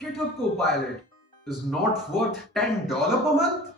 GitHub Copilot is not worth $10 per month?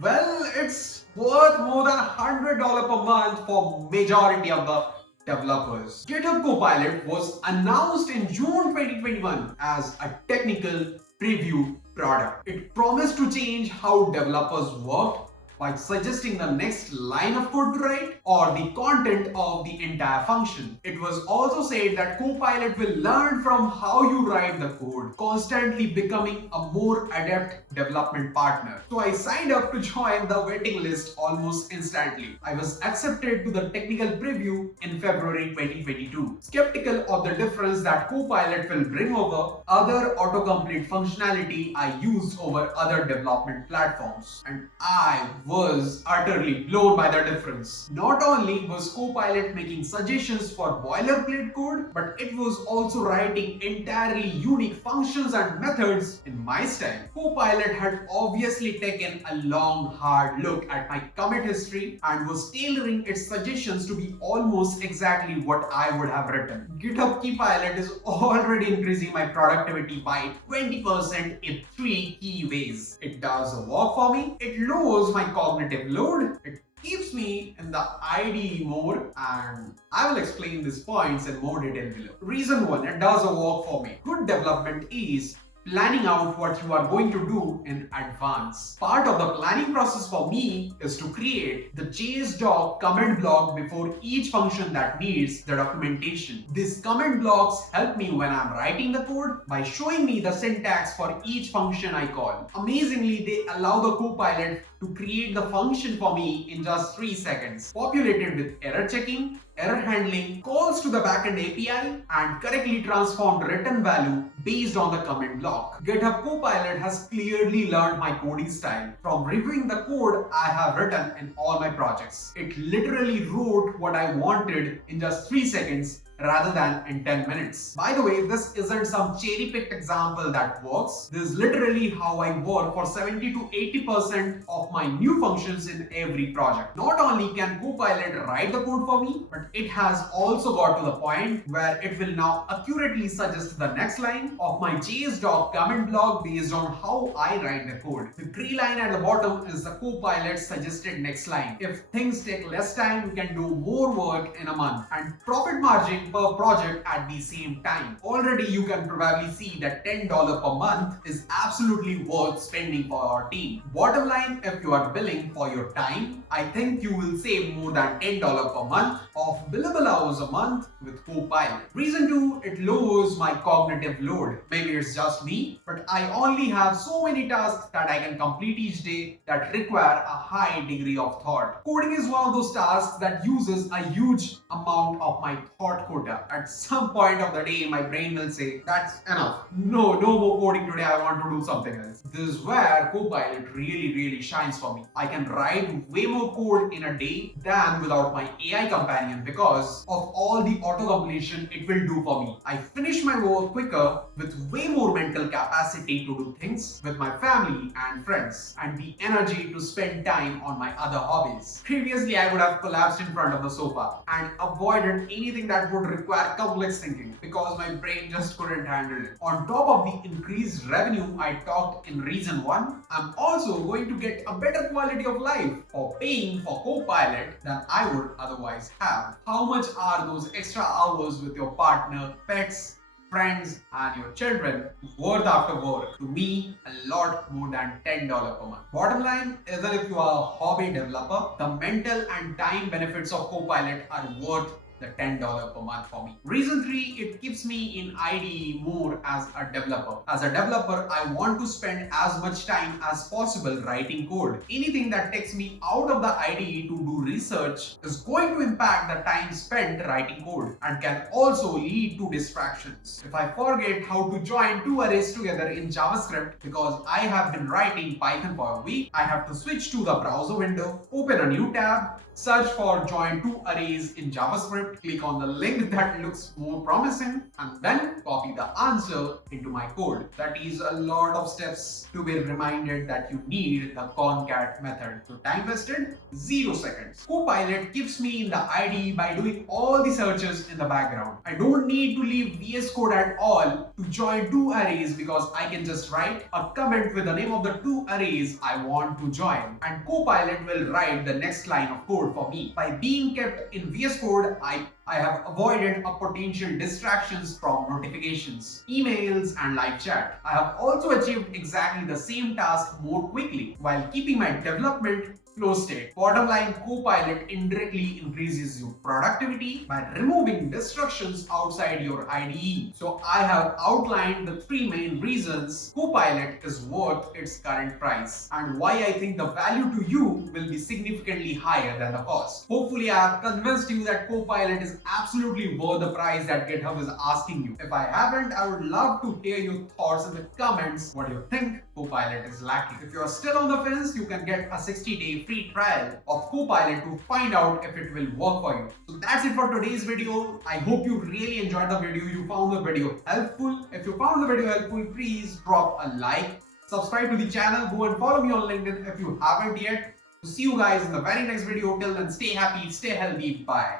Well, it's worth more than $100 per month for majority of the developers. GitHub Copilot was announced in June 2021 as a technical preview product. It promised to change how developers worked by suggesting the next line of code to write or the content of the entire function. It was also said that Copilot will learn from how you write the code, constantly becoming a more adept development partner. So I signed up to join the waiting list almost instantly. I was accepted to the technical preview in February 2022. Skeptical of the difference that Copilot will bring over other autocomplete functionality I used over other development platforms. And I was utterly blown by the difference. Not only was Copilot making suggestions for boilerplate code, but it was also writing entirely unique functions and methods in my style. Copilot had obviously taken a long, hard look at my commit history and was tailoring its suggestions to be almost exactly what I would have written. GitHub Copilot is already increasing my productivity by 20% in 3 key ways. It does the work for me, it lowers my cognitive load, it keeps me in the IDE mode, and I will explain these points in more detail below. Reason 1, it does the work for me. Good development is planning out what you are going to do in advance. Part of the planning process for me is to create the JS doc comment block before each function that needs the documentation. These comment blocks help me when I'm writing the code by showing me the syntax for each function I call. Amazingly, they allow the Copilot to create the function for me in just 3 seconds, populated with error checking, error handling, calls to the backend API, and correctly transformed written value based on the comment block. GitHub Copilot has clearly learned my coding style from reviewing the code I have written in all my projects. It literally wrote what I wanted in just 3 seconds rather than in 10 minutes. By the way, this isn't some cherry-picked example that works. This is literally how I work for 70 to 80% of my new functions in every project. Not only can Copilot write the code for me, but it has also got to the point where it will now accurately suggest the next line of my JS doc comment block based on how I write the code. The gray line at the bottom is the Copilot's suggested next line. If things take less time, you can do more work in a month, and profit margin per project at the same time. Already you can probably see that $10 per month is absolutely worth spending for our team. Bottom line, if you are billing for your time, I think you will save more than $10 per month of billable hours a month with Copilot. Reason 2, it lowers my cognitive load. Maybe it's just me, but I only have so many tasks that I can complete each day that require a high degree of thought. Coding is one of those tasks that uses a huge amount of my thought quota. At some point of the day, my brain will say, that's enough. No more coding today. I want to do something else. This is where Copilot really shines for me. I can write way more code in a day than without my AI companion because of all the auto-completion it will do for me. I finish my work quicker with way more mental capacity to do things with my family and friends, and the energy to spend time on my other hobbies. Previously, I would have collapsed in front of the sofa and avoided anything that would require complex thinking because my brain just couldn't handle it. On top of the increased revenue I talked in reason 1, I'm also going to get a better quality of life for paying for Copilot than I would otherwise have. How much are those extra hours with your partner, pets, friends, and your children worth after work? To me, a lot more than $10 per month. Bottom line, even if you are a hobby developer, the mental and time benefits of Copilot are worth the $10 per month for me. Reason 3, it keeps me in IDE more as a developer. As a developer, I want to spend as much time as possible writing code. Anything that takes me out of the IDE to do research is going to impact the time spent writing code and can also lead to distractions. If I forget how to join 2 arrays together in JavaScript because I have been writing Python for a week, I have to switch to the browser window, open a new tab, search for join 2 arrays in JavaScript, JavaScript, click on the link that looks more promising, and then copy the answer into my code. That is a lot of steps to be reminded that you need the concat method. So time wasted, 0 seconds. Copilot keeps me in the IDE by doing all the searches in the background. I don't need to leave VS Code at all to join two arrays because I can just write a comment with the name of the two arrays I want to join, and Copilot will write the next line of code for me. By being kept in VS Code, I have avoided a potential distractions from notifications, emails, and live chat. I have also achieved exactly the same task more quickly while keeping my development flow state. Bottom line, Copilot indirectly increases your productivity by removing distractions outside your IDE. So I have outlined the three main reasons Copilot is worth its current price and why I think the value to you will be significantly higher than the cost. Hopefully I have convinced you that Copilot is absolutely worth the price that GitHub is asking you. If I haven't, I would love to hear your thoughts in the comments. What do you think Copilot is lacking? If you are still on the fence, you can get a 60-day free trial of Copilot to find out if it will work for you. So that's it for today's video. I hope you really enjoyed the video. You found the video helpful. If you found the video helpful, please drop a like, subscribe to the channel, go and follow me on LinkedIn if you haven't yet. So see you guys in the very next video. Till then, stay happy, stay healthy, bye.